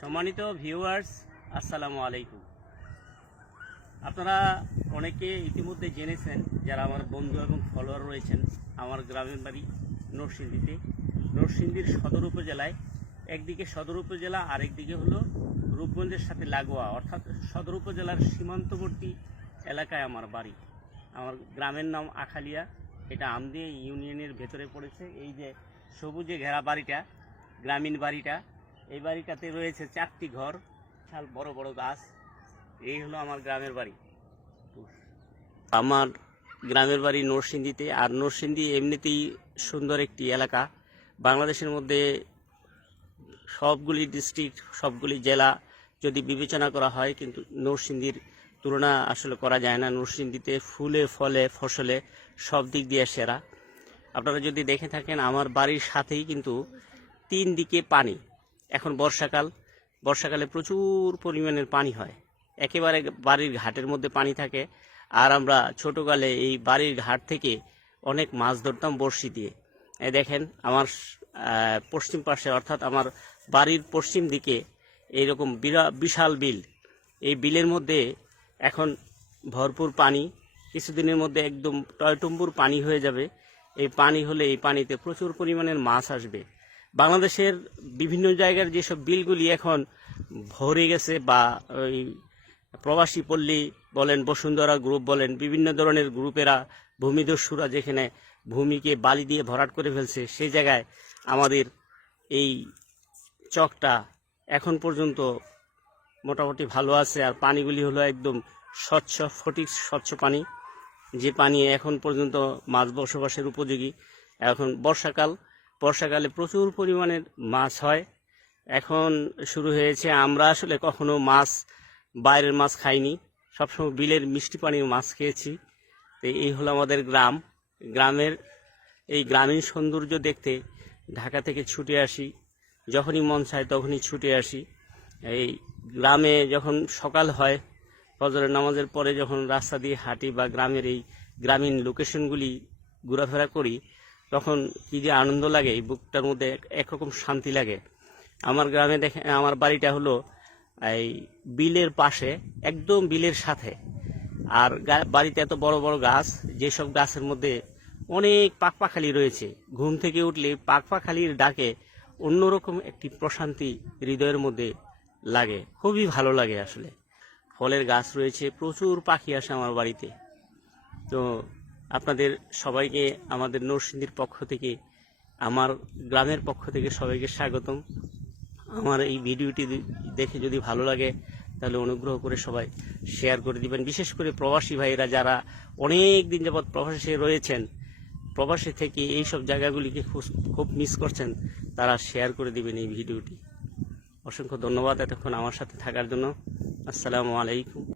সম্মানিত ভিউয়ার্স, আসসালামু আলাইকুম। আপনারা অনেকে ইতিমধ্যে জেনেছেন যারা আমার বন্ধু এবং ফলোয়ার রয়েছেন আমার গ্রামের বাড়ি নরসিংদীতে। নরসিংদীর সদর উপজেলায়, একদিকে সদর উপজেলা, আরেকদিকে হলো রূপগঞ্জের সাথে লাগোয়া, অর্থাৎ সদর উপজেলার সীমান্তবর্তী এলাকায় আমার বাড়ি। আমার গ্রামের নাম আখালিয়া, এটা আমদিয়া ইউনিয়নের ভেতরে পড়েছে। এই যে সবুজে ঘেরা বাড়িটা, গ্রামীণ বাড়িটা এই বাড়িটাতে রয়েছে চারটি ঘর, বিশাল বড় বড় গাছ। এই হলো আমার গ্রামের বাড়ি। আমার গ্রামের বাড়ি নরসিংদীতে, আর নরসিংদী এমনিতেই সুন্দর একটি এলাকা। বাংলাদেশের মধ্যে সবগুলি ডিস্ট্রিক্ট সবগুলি জেলা যদি বিবেচনা করা হয়, কিন্তু নরসিংদীর তুলনা আসলে করা যায় না। নরসিংদীতে ফুলে, ফলে, ফসলে সব দিক দিয়ে সেরা। আপনারা যদি দেখে থাকেন, আমার বাড়ির সাথেই কিন্তু তিন দিকে পানি। এখন বর্ষাকাল, বর্ষাকালে প্রচুর পরিমাণের পানি হয়। একেবারে বাড়ির ঘাটের মধ্যে পানি থাকে। আর আমরা ছোটোকালে এই বাড়ির ঘাট থেকে অনেক মাছ ধরতাম বড়শি দিয়ে। দেখেন, আমার পশ্চিম পাশে, অর্থাৎ আমার বাড়ির পশ্চিম দিকে এইরকম বিশাল বিল। এই বিলের মধ্যে এখন ভরপুর পানি। কিছুদিনের মধ্যে একদম টয়টম্বুর পানি হয়ে যাবে। এই পানি হলে এই পানিতে প্রচুর পরিমাণের মাছ আসবে। বাংলাদেশের বিভিন্ন জায়গার যেসব বিলগুলি এখন ভরে গেছে বা ওই প্রবাসী পল্লী বলেন, বসুন্ধরা গ্রুপ বলেন, বিভিন্ন ধরনের গ্রুপেরা ভূমিদস্যুরা যেখানে ভূমিকে বালি দিয়ে ভরাট করে ফেলছে, সেই জায়গায় আমাদের এই চকটা এখন পর্যন্ত মোটামুটি ভালো আছে। আর পানিগুলি হলো একদম স্বচ্ছ ফটিক স্বচ্ছ পানি। যে পানি এখন পর্যন্ত মাছ বসবাসের উপযোগী। এখন বর্ষাকাল বর্ষাকালে প্রচুর পরিমাণের মাছ হয়। এখন শুরু হয়েছে, আমরা আসলে কখনো মাছ, বাইরের মাছ খাইনি। সবসময় বিলের মিষ্টি পানির মাছ খেয়েছি। তো এই হলো আমাদের গ্রাম। গ্রামের এই গ্রামীণ সৌন্দর্য দেখতে ঢাকা থেকে ছুটে আসি। যখনই মন চায় তখনই ছুটে আসি। এই গ্রামে যখন সকাল হয়, ফজরের নামাজের পরে যখন রাস্তা দিয়ে হাঁটি বা গ্রামের এই গ্রামীণ লোকেশনগুলি ঘোরাফেরা করি তখন কী যে আনন্দ লাগে, এই বুকটার মধ্যে এক- একরকম শান্তি লাগে। আমার গ্রামে দেখে আমার বাড়িটা হলো এই বিলের পাশে, একদম বিলের সাথে। আর বাড়িতে এত বড় বড় গাছ, যেসব গাছের মধ্যে অনেক পাকপাখালি রয়েছে। ঘুম থেকে উঠলে পাকপাখালির ডাকে অন্যরকম একটি প্রশান্তি হৃদয়ের মধ্যে লাগে। খুবই ভালো লাগে আসলে। ফলের গাছ রয়েছে, প্রচুর পাখি আসে আমার বাড়িতে। তো আপনাদের সবাইকে, আমাদের নরসিংদীর পক্ষ থেকে, আমার গ্রামের পক্ষ থেকে সবাইকে স্বাগতম। আমার এই ভিডিওটি দেখে যদি ভালো লাগে, তাহলে অনুগ্রহ করে সবাই শেয়ার করে দিবেন। বিশেষ করে প্রবাসী ভাইরা যারা অনেক দিন যাবৎ প্রবাসে রয়েছেন, প্রবাসী থেকে এই সব জায়গাগুলিকে খুব মিস করছেন, তারা শেয়ার করে দিবেন এই ভিডিওটি। অসংখ্য ধন্যবাদ এতক্ষণ আমার সাথে থাকার জন্য। আসসালামু আলাইকুম।